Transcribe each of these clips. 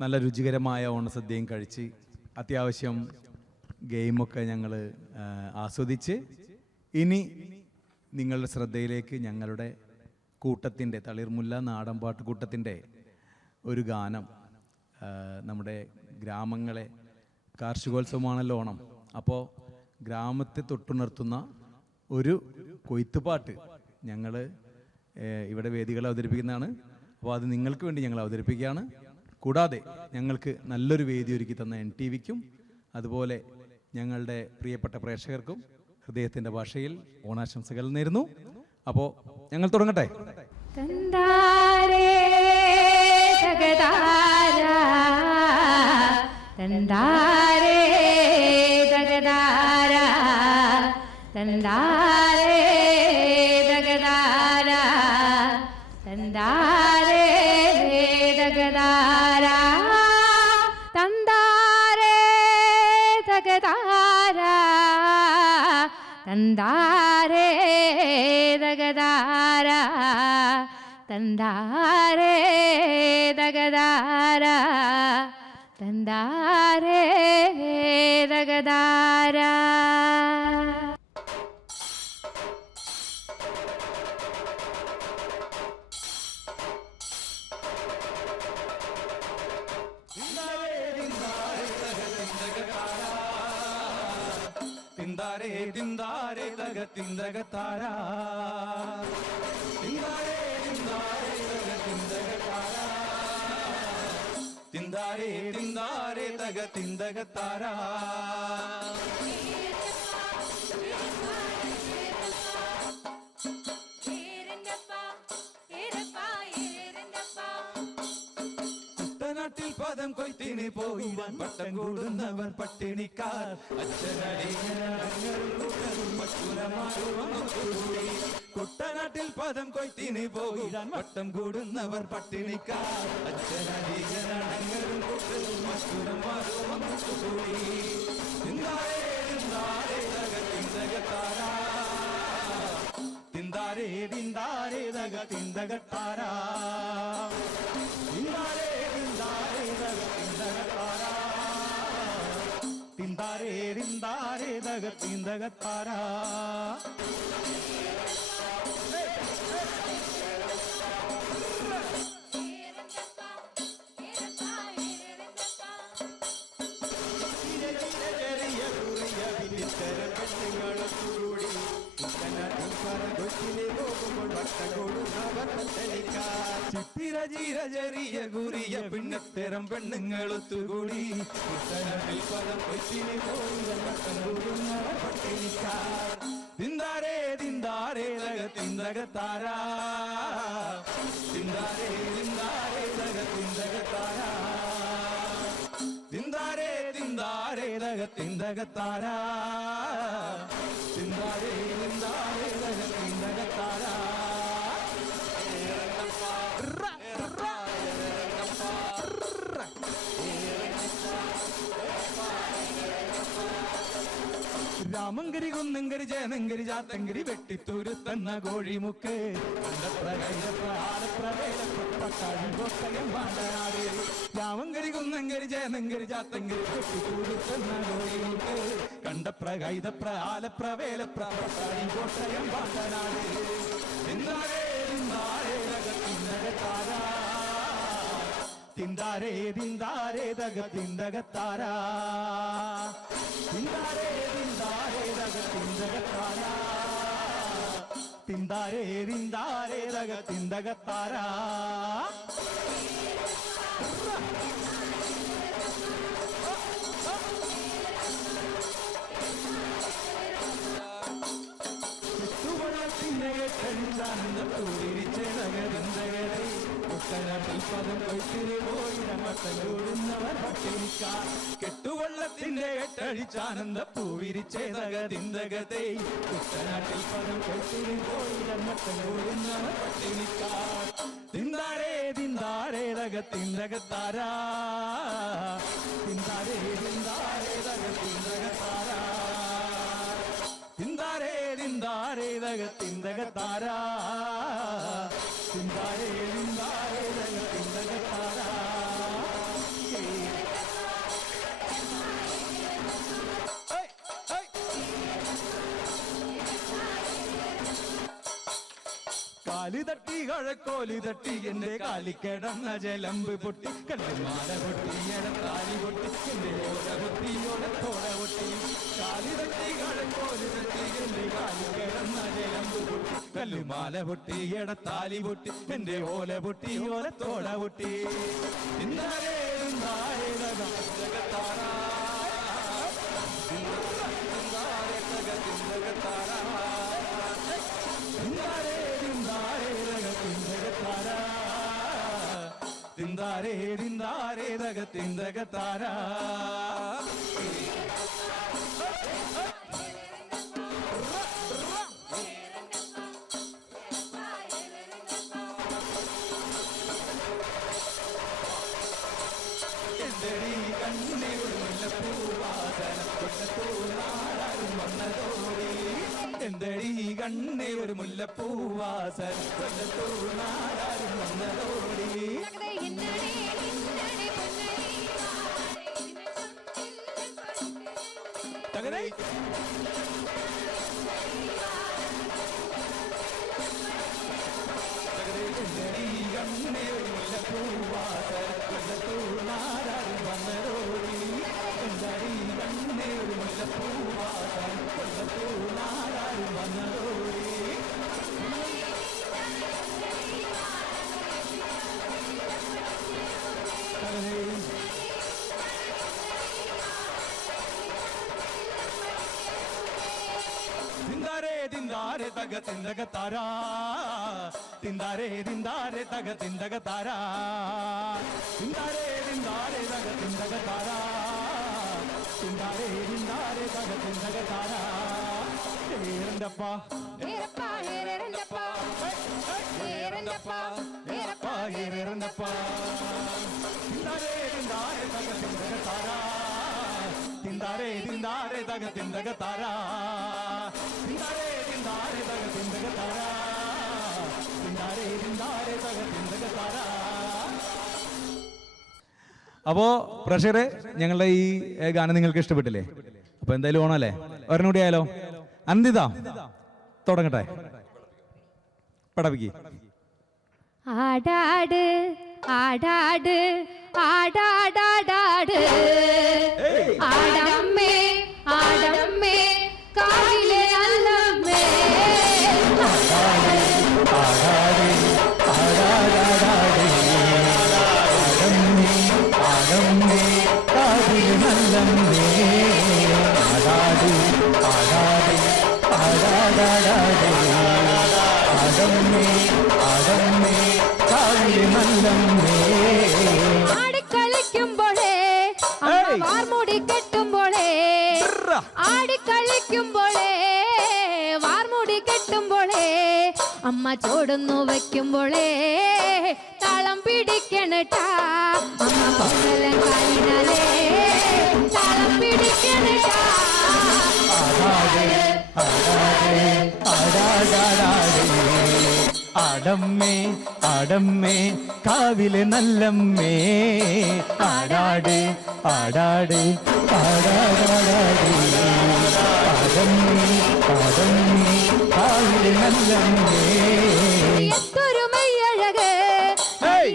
നല്ല രുചികരമായ ഓണസദ്യയും കഴിച്ച് അത്യാവശ്യം ഗെയിമൊക്കെ ഞങ്ങൾ ആസ്വദിച്ച് ഇനി നിങ്ങളുടെ ശ്രദ്ധയിലേക്ക് ഞങ്ങളുടെ കൂട്ടത്തിൻ്റെ തളിർമുല്ല നാടൻപാട്ട് കൂട്ടത്തിൻ്റെ ഒരു ഗാനം. നമ്മുടെ ഗ്രാമങ്ങളെ കാർഷികോത്സവമാണല്ലോ ഓണം. അപ്പോൾ ഗ്രാമത്തെ തൊട്ടുണർത്തുന്ന ഒരു കൊയ്ത്തുപാട്ട് ഞങ്ങൾ ഇവിടെ വേദികൾ അവതരിപ്പിക്കുന്നതാണ്. അപ്പോൾ അത് നിങ്ങൾക്ക് വേണ്ടി ഞങ്ങൾ അവതരിപ്പിക്കുകയാണ്. കൂടാതെ ഞങ്ങൾക്ക് നല്ലൊരു വേദി ഒരുക്കി തന്ന NTVക്കും അതുപോലെ ഞങ്ങളുടെ പ്രിയപ്പെട്ട പ്രേക്ഷകർക്കും ഹൃദയത്തിൻ്റെ ഭാഷയിൽ ഓണാശംസകൾ നേരുന്നു. അപ്പോൾ ഞങ്ങൾ തുടങ്ങട്ടെ. തന്താരേ ദഗദാര തന്താരേ ദഗദാര തന്താരേ ദഗദാര. തിന്താരേ തിന്താരേ തക തിന്തക താരാ തിന്താരേ തിന്താരേ തക തിന്തക താരാ തിന്താരേ തിന്താരേ തക തിന്തക താരാ. കുട്ടനാട്ടിൽ പദം കൊയ്ത്തിന് പോയിടാൻ വട്ടം കൂടുന്നവർ പട്ടിണിക്കാർ. കുട്ടനാട്ടിൽ പദം കൊയ്ത്തിന് പോയിടാൻ വട്ടം കൂടുന്നവർ പട്ടിണിക്കാർ. അച്ഛനടിയനങ്ങളും കുട്ടരും മറ്റുരമാരും കൂടി തിന്താരേ തിന്താരേ തക തിന്തക താരാ തിന്താരേ തിന്താരേ തക തിന്തക താരാ തിന്താരേ തിന്താരേ തക തിന്തക താരാ തിന്താരേ തിന്താരേ തക തിന്തക താരാ. ചിത്തിരചീരചെറിയ കുറിയ പിന്നത്തരം പെണ്ണുങ്ങളൊത്തുകൂടി പദം കൊച്ചിനെ പോയി പട്ടിണിക്കാർ. തിന്താരേ തിന്താരേ തക തിന്തക താരാ തിന്താരേ തിന്താരേ തക തിന്തക താരാ തിന്താരേ തിന്താരേ തക തിന്തക താരാ തിന്താരേ തിന്താരേ തക തിന്തക താരാ. രാമങ്കരി കുന്നങ്കരി ജയനങ്കരി ജാത്തങ്കരി വെട്ടിത്തുരുത്തന്ന കോഴിമുക്ക് രാമങ്കരി കുന്നങ്കരി ജയനങ്കരി ജാത്തങ്കരി വെട്ടിത്തുരുത്തന്ന കോഴിമുക്ക് കണ്ടപ്രകൈതപ്ര ആലപ്രവേലപ്രാടി കോട്ടയം പാണ്ടനാട്. തിന്താരേ തിന്താരേ തക തിന്തക താരാ തിന്താരേ തിന്താരേ തക തിന്തക താരാ തിന്താരേ തിന്താരേ തക തിന്തക താരാ തിന്താരേ തിന്താരേ തക തിന്തക താരാ. കെട്ടുവള്ളത്തിന്റെ എട്ടഴിച്ചാനന്ദ പൂവിരിച്ചേതക തിന്തകതേ കുട്ടനാട്ടിൽ പദം കൊയ്ത്തിന് പോയിടമട്ടം കൂടുന്നവർ പട്ടിണിക്കാർ. തിന്താരേ തിന്താരേ തക തിന്തക താരാ തിന്താരേ തിന്താരേ തക തിന്തക താരാ തിന്താരേ തിന്താരേ തക തിന്തക താരാ തിന്താരേ തിന്താരേ തക തിന്തക താരാ. കാലി തട്ടി കഴക്കോലി തട്ടി എന്റെ കാലിക്കിടന്ന ജലമ്പ് പൊട്ടി കല്ലുമാല പൊട്ടി എടത്താലി പൊട്ടി എന്റെ ഓല പൊട്ടി ഓലത്തോട പൊട്ടി കാലി തട്ടി കഴക്കോലി തട്ടി എന്റെ കാലിക്കിടന്ന ജലമ്പ് പൊട്ടി കല്ലുമാല പൊട്ടി എടത്താലി പൊട്ടി എന്റെ ഓല പൊട്ടി ഓലത്തോട പൊട്ടി ഇന്നലെ ജഗത്താരാ തിന്താരേ തിന്താരേ തക തിന്തക താരാ എന്തടി കണ്ണേ ഒരു മുല്ലപ്പൂവാസന കൊല്ലത്തൂനാരും വന്നതോടി എന്തടി കണ്ണേ ഒരു മുല്ലപ്പൂവാസന കൊല്ലത്തൂനാരും വന്നതോടി തകരേ എന്തടി കണ്ണേ ഒരു മുല്ലപ്പൂവാസന കൊല്ലത്തൂനാരും വന്നതോടി എന്തടി കണ്ണേ ഒരു മുല്ലപ്പൂവാസന കൊല്ലത്തൂനാരും വന്നതോടി തിന്താരേ തിന്താരേ തക തിന്തക താരാ തിന്താരേ തിന്താരേ തക തിന്തക താരാ തിന്താരേ തിന്താരേ തക തിന്തക താരാ തിന്താരേ തിന്താരേ തക തിന്തക താരാ ഏറണ്ടപ്പാ ഏറപ്പാ ഏറണ്ടപ്പാ ഏറണ്ടപ്പാ ഏറപ്പാ ഏറണ്ടപ്പാ തിന്താരേ തിന്താരേ തക തിന്തക താരാ തിന്താരേ തിന്താരേ തക തിന്തക താരാ തിന്താരേ തിന്താരേ തക തിന്തക താരാ തിന്താരേ തിന്താരേ തക തിന്തക താരാ. അപ്പോ പ്രഷറെ ഞങ്ങളുടെ ഈ ഗാനം നിങ്ങൾക്ക് ഇഷ്ടപ്പെട്ടില്ലേ? അപ്പൊ എന്തായാലും ഓണല്ലേ, ഒരെണ്ണം കൂടി ആയാലോ? അന്തിത തുടങ്ങട്ടെ, പടവിക്ക്. ആടാട് ആടാട് ആടാടാടാട് ആടമ്മേ ആടമ്മേ കാവിലെ അല്ലമ്മേ ആടാട് ആടാടാടാട് ആടമ്മേ ആടമ്മേ കാവിലെ നല്ലമ്മേ ആടാട് ആടാട് ആടാടാടാട് ആടമ്മേ ആടമ്മേ കാവിലെ നല്ലമ്മേ. ആടിക്കളിക്കുമ്പോഴേ വാർമുടി കെട്ടുമ്പോഴേ ആടിക്കളിക്കുമ്പോഴേ വാർമുടി കെട്ടുമ്പോഴേ അമ്മ ചോടുന്നു വെക്കുമ്പോഴേ താളം പിടിക്കണട്ടാ അമ്മ പൊങ്കലം കാലിനാലേ താളം പിടിക്കണട്ടാ. ആടമ്മേ ആടമ്മേ കാവിലെ നല്ലമ്മേ ആടാട് ആടാട് ആടാടാടാട് ആടമ്മേ ആടമ്മേ കാവിലെ നല്ലമ്മേ. എത്തൊരു മെയ്യഴക്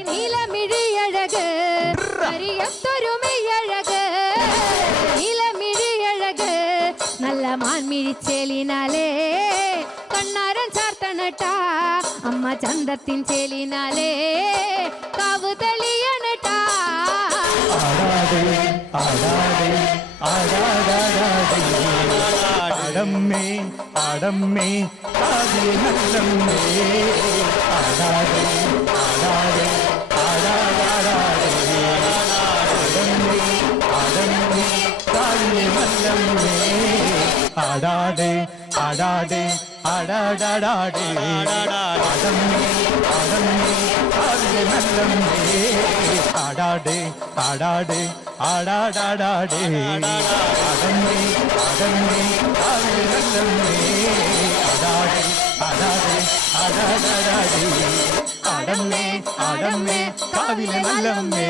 നീലമിഴിയഴക് എത്തൊരു മെയ്യഴക് നീലമിഴിയഴക് നല്ല മാൻമിഴിച്ചേലിനാലേ കണ്ണാരൻ ചാർത്തണട്ടാ അമ്മ ചന്തത്തിൻ ചേലിനാലേ കാവ് തെളിയണട്ടാ. ആടാട് ആടാട് ആടാടാടാട് ആടമ്മേ ആടമ്മേ കാവിലെ നല്ലമ്മേ ആടാട് ആടാട് ആടാടാടാട് ആടമ്മേ ആടമ്മേ കാവിലെ നല്ലമ്മേ ആടാട് ആടാട് ആടാടാടാട് ആടമ്മേ ആടമ്മേ കാവിലെ നല്ലമ്മേ ആടാട് ആടാട് ആടാടാടാട് ആടമ്മേ ആടമ്മേ കാവിലെ നല്ലമ്മേ ആടാട് ആടാട് ആടാടാടാട് ആടമ്മേ ആടമ്മേ കാവിലെ നല്ലമ്മേ.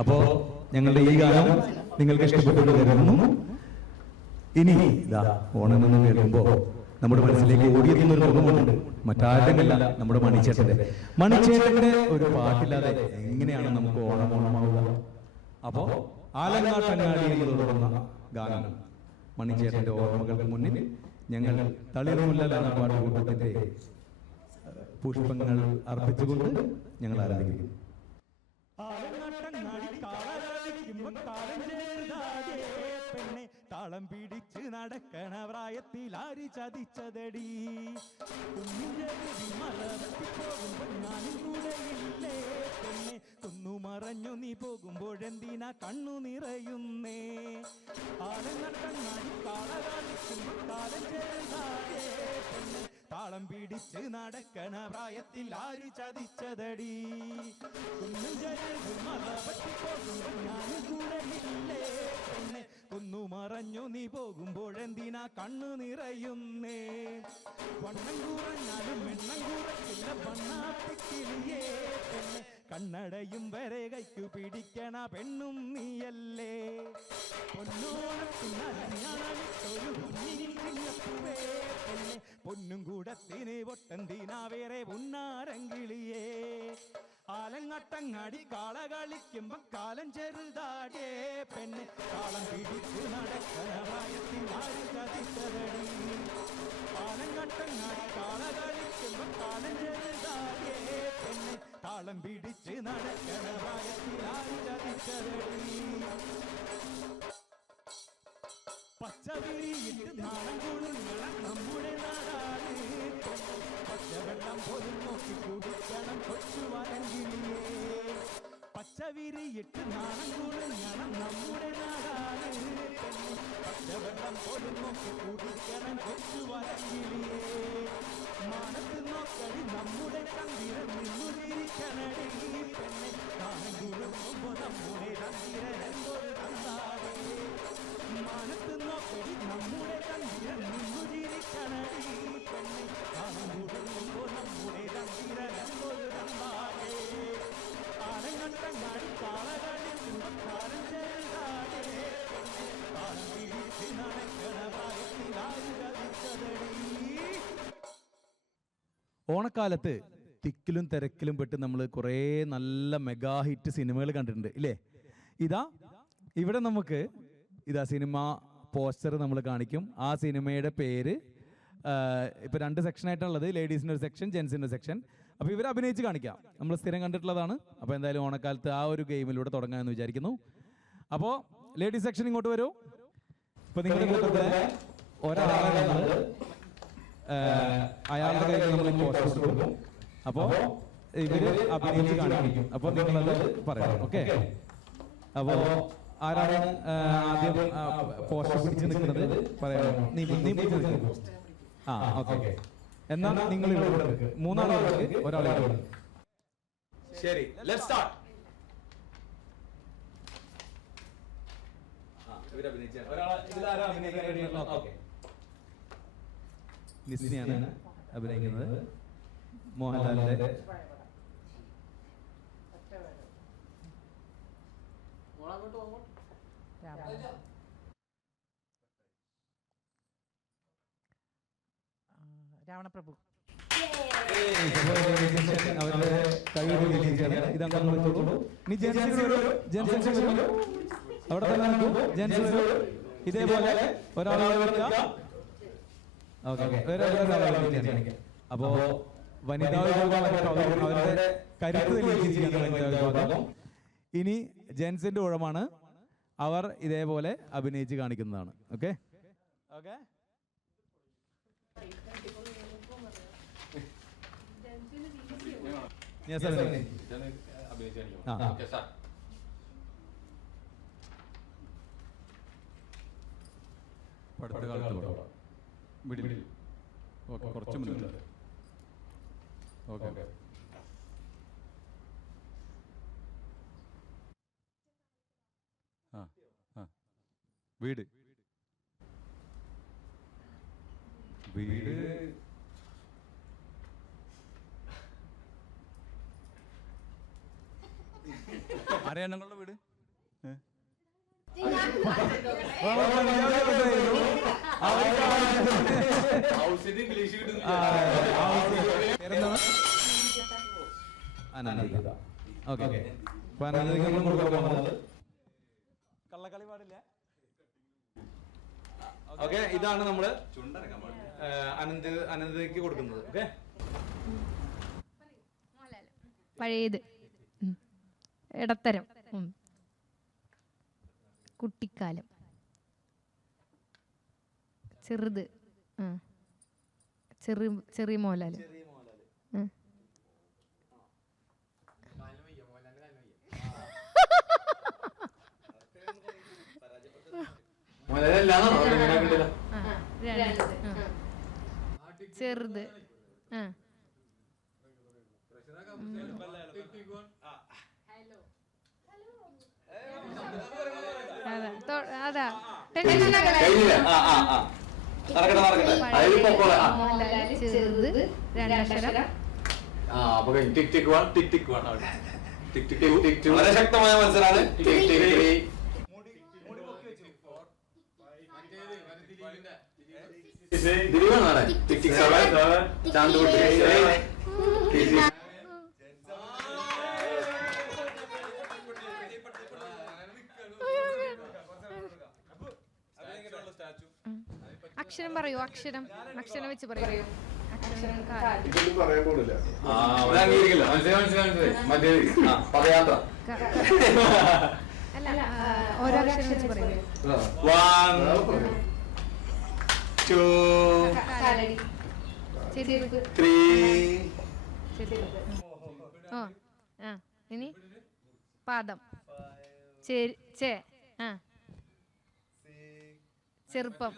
അപ്പോ ഞങ്ങളുടെ ഈ ഗാനം നിങ്ങൾക്ക് ഇഷ്ടപ്പെട്ടു കരുതുന്നു. ഇനി ഇതാ ഓണം എന്ന് കേൾക്കുമ്പോ നമ്മുടെ മനസ്സിലേക്ക് ഓടിയെത്തുന്ന ഒരു മുഖമുണ്ട്, മറ്റാരുടെയല്ല, നമ്മുടെ മണിച്ചേട്ടന്റെ ഒരു പാട്ടില്ലാതെ എങ്ങനെയാണ് നമുക്ക് ഓണമാവുക? അപ്പോ ആലങ്ങാട്ടങ്ങാടി എന്ന് തുടങ്ങുന്ന ഗാനം മണിച്ചേട്ടന്റെ ഓർമ്മകൾക്ക് മുന്നിൽ ഞങ്ങൾ തളിർമുല്ല ലാനപ്പാട് കൂട്ടത്തിന്റെ പുഷ്പങ്ങൾ അർപ്പിച്ചുകൊണ്ട് ഞങ്ങൾ ആരാധിക്കുന്നു. താളം പിടിച്ച് നടക്കണ പ്രായത്തിൽ ആര് ചതിച്ചതടി, ഞാനും കൂടെ ഇല്ലേ പെണ്ണെ, കുന്നു മറഞ്ഞു നീ പോകുമ്പോഴെന്തിനാ കണ്ണു നിറയുന്നേ, ആലങ്ങട്ടങ്ങാടി കാളകാലിക്കുമ്പോ കാലം ചെറുതായേ പെണ്ണെ, താളം പിടിച്ച് നടക്കണ പ്രായത്തിൽ ആര് ചതിച്ചതടി, കുന്നും ചെറുതും മല പറ്റി പോകുമ്പോ ഞാനും കൂടെ ഇല്ലേ പെണ്ണെ, കുന്നു മറഞ്ഞു നീ പോകുമ്പോഴെന്തിനാ കണ്ണു നിറയുന്നേ, വണ്ണം കുറഞ്ഞാലും എണ്ണം കുറച്ചില്ല വണ്ണാത്തിക്കിളിയേ പെണ്ണെ, കണ്ണടയും വരെ കൈക്കു പിടിക്കണ പെണ്ണും നീയല്ലേ, പൊന്നോണത്തിനൊരു കുഞ്ഞിനിപ്പൂവേ പെണ്ണെ, പൊന്നും കൂടത്തിന് പൊട്ടന്തിനാ വേറെ പൊന്നാരങ്കിളിയേ, ആലങ്ങട്ടങ്ങാടി കാള കളിക്കുമ്പോ കാലം ചെറുതാടേ പെണ്ണെ, കാളം പിടിച്ചു നടക്കണ പ്രായത്തിൽ ആര് ചതിച്ചതടി, ആലങ്ങട്ടങ്ങാടി കാള കളിക്കുമ്പോ കാലം ചെറുതാടേ പെണ്ണെ, താളം പിടിച്ച് നടക്കണ പ്രായത്തിൽ ആര് ചതിച്ചതടി, പച്ചവിരിയിട്ട് നാളം കൂടുന്നണം നമ്മുടെ നാടാണ്, പച്ചവെള്ളം പോലും നോക്കി കുടിക്കണം കൊച്ചുവരങ്കിളിയേ, പച്ചവിരിയിട്ട് നാളം കൂടുന്നണം നമ്മുടെ നാടാണ്, പച്ചവെള്ളം പോലും നോക്കി കുടിക്കണം കൊച്ചുവരങ്കിളിയേ, മാനത്ത് നോക്കടി നമ്മുടെ തന്തിരൻ നിന്നു തിരിക്കണടി പെണ്ണെ, നാണം കൂടുമ്പോ നമ്മുടെ തന്തിരൻ എന്തൊരു തന്നാടേ, മാനത്ത് നോക്കടി നമ്മുടെ തന്തിരൻ നിന്നു തിരിക്കണടി പെണ്ണെ, നാണം കൂടുമ്പോ നമ്മുടെ തന്തിരൻ എന്തൊരു തന്നാടേ, ആലങ്ങട്ടങ്ങാടി കാളകളിക്കുമ്പോ കാലം ചെറുതാടേ പെണ്ണെ, താളം പിടിച്ച് നടക്കണ പ്രായത്തിൽ ആര് ചതിച്ചതടി. ഓണക്കാലത്ത് തിക്കിലും തിരക്കിലും പെട്ട് നമ്മൾ കുറേ നല്ല മെഗാ ഹിറ്റ് സിനിമകൾ കണ്ടിട്ടുണ്ട് ഇല്ലേ? ഇവിടെ നമുക്ക് സിനിമ പോസ്റ്റർ നമ്മൾ കാണിക്കും. ആ സിനിമയുടെ പേര് ഇപ്പോൾ 2 സെക്ഷനായിട്ടുള്ളത്, ലേഡീസിൻ്റെ ഒരു സെക്ഷൻ, ജെൻസിൻ്റെ ഒരു സെക്ഷൻ. അപ്പോൾ ഇവർ അഭിനയിച്ച് കാണിക്കാം. നമ്മൾ സ്ഥിരം കണ്ടിട്ടുള്ളതാണ്. അപ്പോൾ എന്തായാലും ഓണക്കാലത്ത് ആ ഒരു ഗെയിമിലൂടെ തുടങ്ങാമെന്ന് വിചാരിക്കുന്നു. അപ്പോൾ ലേഡീസ് സെക്ഷൻ ഇങ്ങോട്ട് വരൂ. ഇപ്പോൾ നിങ്ങളുടെ കൂട്ടത്തിലെ ഒരാളെ അയാളുടെ കയ്യിൽ നമ്മൾ പോസ്റ്റർ കൊടുക്കും. അപ്പോൾ ഇവര് അഭിനയിച്ച് കാണിക്കും. അപ്പോൾ നിങ്ങളത് പറയാം. ഓക്കെ? അപ്പോൾ ആരാണ് ആദ്യം പോസ്റ്റർ പിടിച്ച് നിൽക്കുന്നത് പറയാം. നീ ആ ഓക്കെ. എന്നാൽ നിങ്ങൾ മൂന്നാളുകൾക്ക് ഒരാളെ. ശരി, ലെറ്റ്സ് സ്റ്റാർട്ട്. നിസ്നിയാണ് അഭിനയിക്കുന്നത്. മോഹൻലാലിന്റെ രാവണപ്രഭു. അവരുടെ ഇതേപോലെ ഒരാളെ അപ്പോ വനിതാ വിഭാഗം അവരുടെ കരുത്ത് തെളിയിച്ചിരിക്കുകയാണ് വനിതാ വിഭാഗം. ഇനി ജെൻസിന്റെ ഊഴമാണ്. അവർ ഇതേപോലെ അഭിനയിച്ച് കാണിക്കുന്നതാണ്. Okay okay. അടുത്ത കാലത്ത് കുറച്ച് മുന്നിൽ. ഓക്കെ. വീട് വീട് ആരെയാ ഞങ്ങളുടെ വീട്? ഓക്കെ അപ്പൊ അനന്തയ്ക്ക് നമ്മൾ കൊടുക്കാൻ പോകുന്നത് കള്ളക്കളി പാടില്ല. ഓക്കെ, ഇതാണ് നമ്മള് അനന്തയ്ക്ക് കൊടുക്കുന്നത്. ഓക്കെ, പഴയത്, ഇടത്തരം, കുട്ടിക്കാലം, ചെറുത്, ചെറിയ മോലാല്, ചെറുത്, അതാ ചെറുത്, രണ്ടക്ഷരം. വളരെ ശക്തമായ മത്സരമാണ്. അക്ഷരം പറയൂ, അക്ഷരം വെച്ച് പറയൂ. പദയാത്ര. അല്ല, ഓരോ അക്ഷരം വെച്ച് പറയൂ. 1 2 3. ഇനി പാദം, ചെറുപ്പം,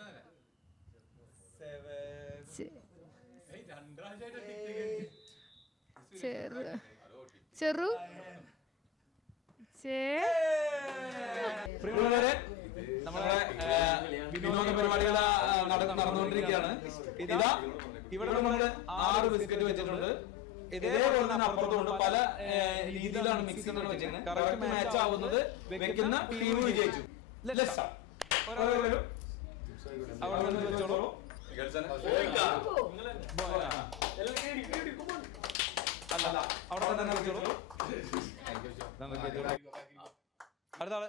ചെറു, നമ്മുടെ വിനോദ പരിപാടികൾ നടന്നുകൊണ്ടിരിക്കുകയാണ്. ഇതാ ഇവിടെ നമ്മൾ 6 ബിസ്ക്കറ്റ് വെച്ചിട്ടുണ്ട്. ഇതേപോലെ തന്നെ അപ്പുറത്തുണ്ട്. പല രീതിയിലാണ് മിക്സ് ചെയ്ത് വെച്ചിരിക്കുന്നത്. കറക്റ്റ് മാച്ച് ആവുന്നത് വെക്കുന്ന ടീം വിജയിച്ചു. അവിടെ നിന്ന് വെച്ചോളൂ. അല്ല, അവിടെ തന്നെ വെച്ചോളൂ. അടുത്താള്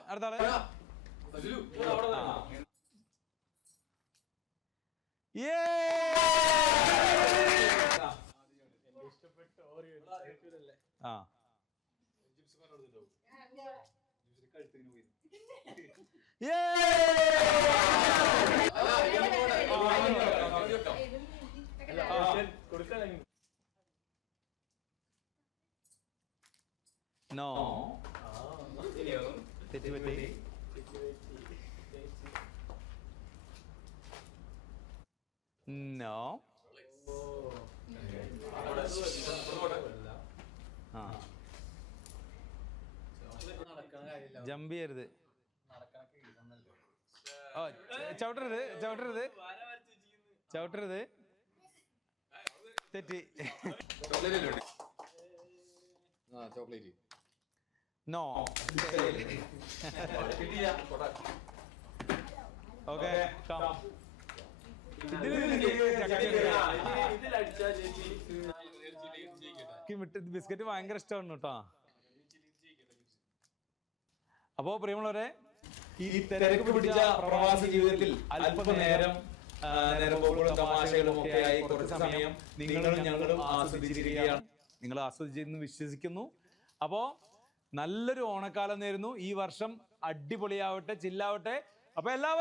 നോ തെറ്റുപറ്റി. നോ ജമ്പ് ചെയ്യരുത്. ചവിട്ടരുത്. തെറ്റി. നോ. ഓക്കെ, ബിസ്ക്കറ്റ് ഭയങ്കര ഇഷ്ടമാണ് കേട്ടോ. അപ്പോ പ്രിയമുള്ളവരെ, ഈ തിരക്ക് പിടിച്ച പ്രവാസ ജീവിതത്തിൽ അല്പനേരം നേരമ്പോഴും തമാശകളും ഒക്കെ ആയി കുറച്ച് സമയം നിങ്ങളും ഞങ്ങളും ആസ്വദിച്ചിരിക്കുകയാണ്. നിങ്ങൾ ആസ്വദിച്ചെന്ന് വിശ്വസിക്കുന്നു. അപ്പോ നല്ലൊരു ഓണക്കാലം നേരുന്നു. ഈ വർഷം അടിപൊളിയാവട്ടെ, ചില്ലാവട്ടെ. അപ്പൊ എല്ലാവരും